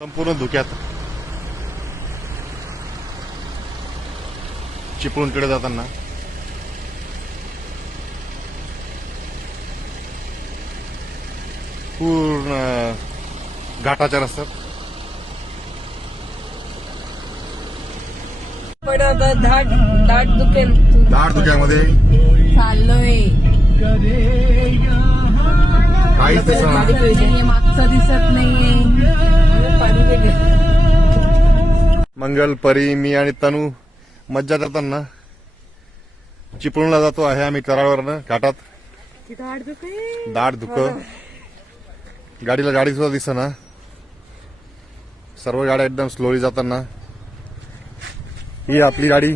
संपूर्ण धुक्यात चिपळूणकडे जाताना पूर्ण घाटाच्या रस्त्यात दाट धुक्यामध्ये चाललोय काहीच दिसत मागचं दिसत नाहीये. मंगल, परी, मी आणि तनू मज्जा करताना चिपळूणला जातो आहे आम्ही कराडवरनं घाटात. दाट धुकं, गाडीला गाडी सुद्धा दिसेना. सर्व गाड्या एकदम स्लोली जाताना. ही आपली गाडी